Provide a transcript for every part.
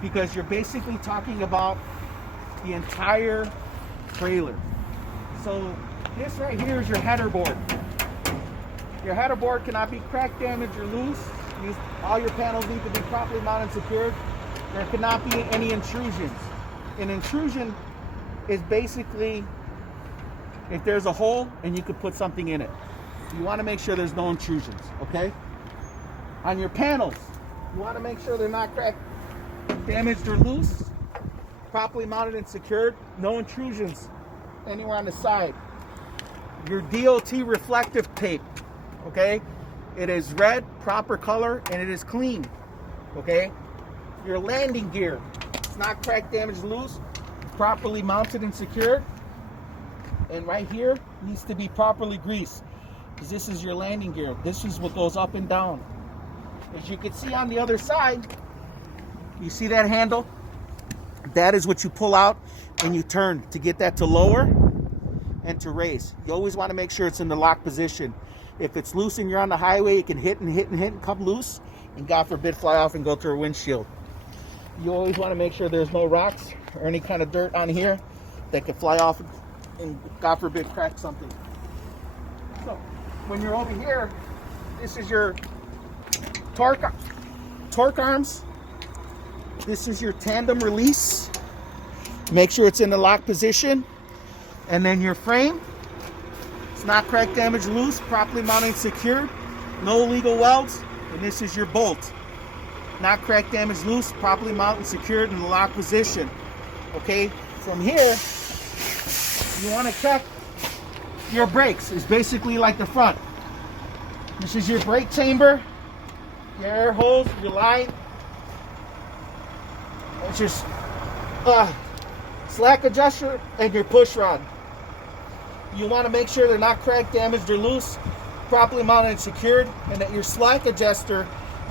because you're basically talking about the entire trailer. So this right here is your header board. Your header board cannot be cracked, damaged, or loose. All your panels need to be properly mounted and secured. There cannot be any intrusions. An intrusion is basically if there's a hole and you could put something in it. You want to make sure there's no intrusions, okay? On your panels, you want to make sure they're not cracked, damaged, or loose. Properly mounted and secured. No intrusions anywhere on the side. Your DOT reflective tape, okay? It is red, proper color, and it is clean, okay? Your landing gear, it's not cracked, damaged, loose, properly mounted and secured. And right here needs to be properly greased, because this is your landing gear. This is what goes up and down. As you can see on the other side, you see that handle? That is what you pull out and you turn to get that to lower and to raise. You always want to make sure it's in the lock position. If it's loose and you're on the highway, it can hit and hit and hit and come loose and God forbid fly off and go through a windshield. You always want to make sure there's no rocks or any kind of dirt on here that could fly off and God forbid crack something. So when you're over here, this is your torque arms. This is your tandem release. Make sure it's in the lock position. And then your frame, it's not cracked, damaged, loose, properly mounted and secured. No illegal welds. And this is your bolt. Not cracked, damaged, loose, properly mounted and secured in the lock position. Okay, from here, you want to check your brakes. It's basically like the front. This is your brake chamber, your air hose, your line. It's your slack adjuster and your push rod. You want to make sure they're not cracked, damaged, or loose, properly mounted and secured, and that your slack adjuster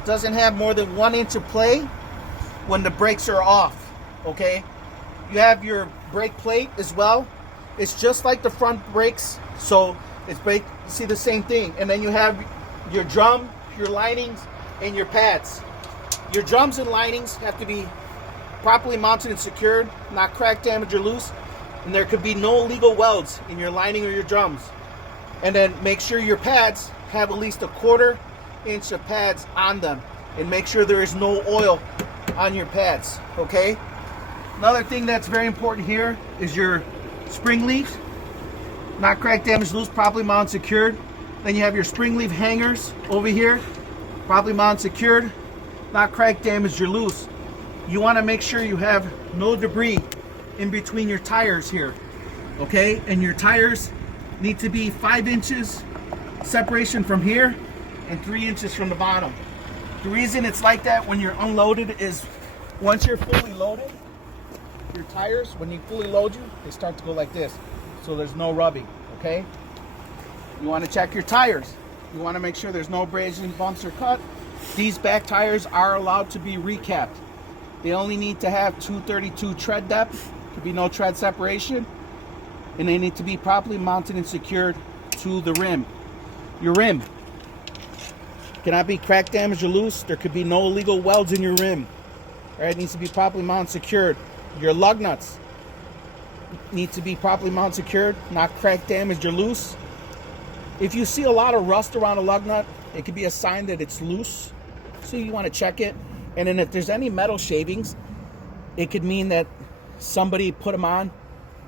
doesn't have more than 1 inch of play when the brakes are off, okay? You have your brake plate as well. It's just like the front brakes, so it's brake, you see the same thing. And then you have your drum, your linings, and your pads. Your drums and linings have to be properly mounted and secured, not cracked, damaged, or loose. And there could be no illegal welds in your lining or your drums. And then make sure your pads have at least 1/4 inch of pads on them. And make sure there is no oil on your pads, okay? Another thing that's very important here is your spring leaf. Not cracked, damaged, loose, properly mounted, secured. Then you have your spring leaf hangers over here. Properly mounted, secured. Not cracked, damaged, or loose. You want to make sure you have no debris in between your tires here, okay? And your tires need to be 5 inches separation from here and 3 inches from the bottom. The reason it's like that when you're unloaded is once you're fully loaded, your tires, when you fully load you, they start to go like this, so there's no rubbing, okay? You want to check your tires. You want to make sure there's no abrasion, bumps, or cut. These back tires are allowed to be recapped. They only need to have 232 tread depth. Could be no tread separation, and they need to be properly mounted and secured to the rim. Your rim cannot be cracked, damaged, or loose. There could be no illegal welds in your rim. All right, it needs to be properly mounted and secured. Your lug nuts need to be properly mounted and secured, not cracked, damaged, or loose. If you see a lot of rust around a lug nut, it could be a sign that it's loose, so you want to check it. And then if there's any metal shavings, it could mean that somebody put them on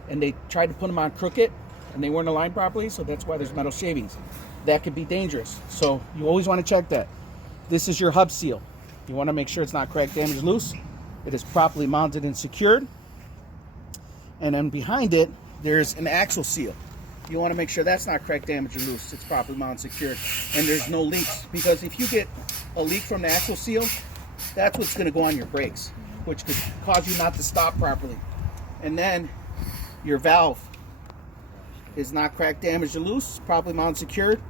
and they tried to put them on crooked and they weren't aligned properly, so that's why there's metal shavings. That could be dangerous, so you always want to check that. This is your hub seal. You want to make sure it's not cracked, damaged, loose. It is properly mounted and secured. And then behind it, there's an axle seal. You want to make sure that's not cracked, damaged, or loose. It's properly mounted and secured, and there's no leaks, because if you get a leak from the axle seal, that's what's going to go on your brakes, which could cause you not to stop properly. And then your valve is not cracked, damaged, or loose, properly mounted, secured,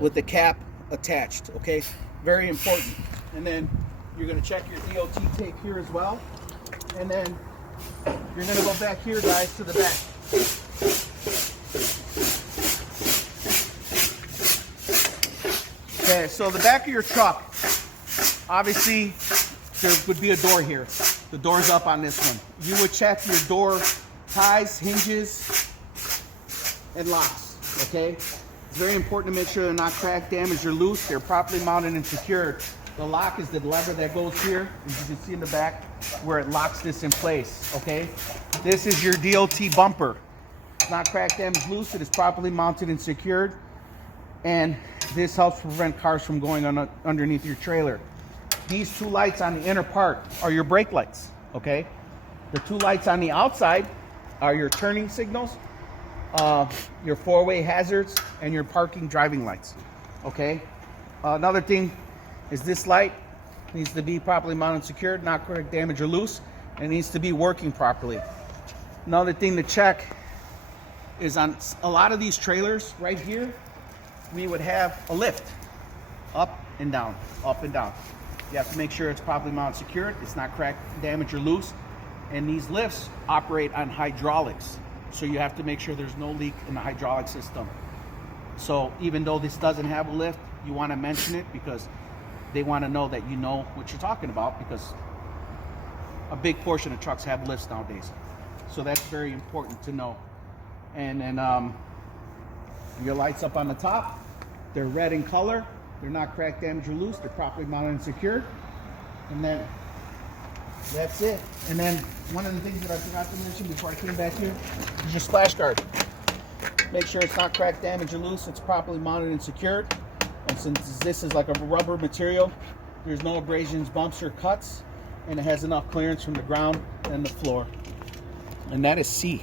with the cap attached, okay? Very important. And then you're going to check your DOT tape here as well. And then you're going to go back here, guys, to the back. Okay, so the back of your truck, obviously there would be a door here. The door's up on this one. You would check your door ties, hinges, and locks, okay? It's very important to make sure they're not cracked, damaged, or loose. They're properly mounted and secured. The lock is the lever that goes here, as you can see in the back, where it locks this in place, okay? This is your DOT bumper. It's not cracked, damaged, loose. It is properly mounted and secured. And this helps prevent cars from going underneath your trailer. These two lights on the inner part are your brake lights, okay? The two lights on the outside are your turning signals, your four-way hazards, and your parking driving lights, okay? Another thing is this light needs to be properly mounted and secured, not cracked, damaged, or loose, and it needs to be working properly. Another thing to check is on a lot of these trailers right here, we would have a lift, up and down, up and down. You have to make sure it's properly mounted and secured, it's not cracked, damaged, or loose. And these lifts operate on hydraulics. So you have to make sure there's no leak in the hydraulic system. So even though this doesn't have a lift, you want to mention it because they want to know that you know what you're talking about, because a big portion of trucks have lifts nowadays. So that's very important to know. And then your lights up on the top, they're red in color. They're not cracked, damaged, or loose. They're properly mounted and secured. And then that's it. And then one of the things that I forgot to mention before I came back here is your splash guard. Make sure it's not cracked, damaged, or loose. It's properly mounted and secured. And since this is like a rubber material, there's no abrasions, bumps, or cuts. And it has enough clearance from the ground and the floor. And that is C.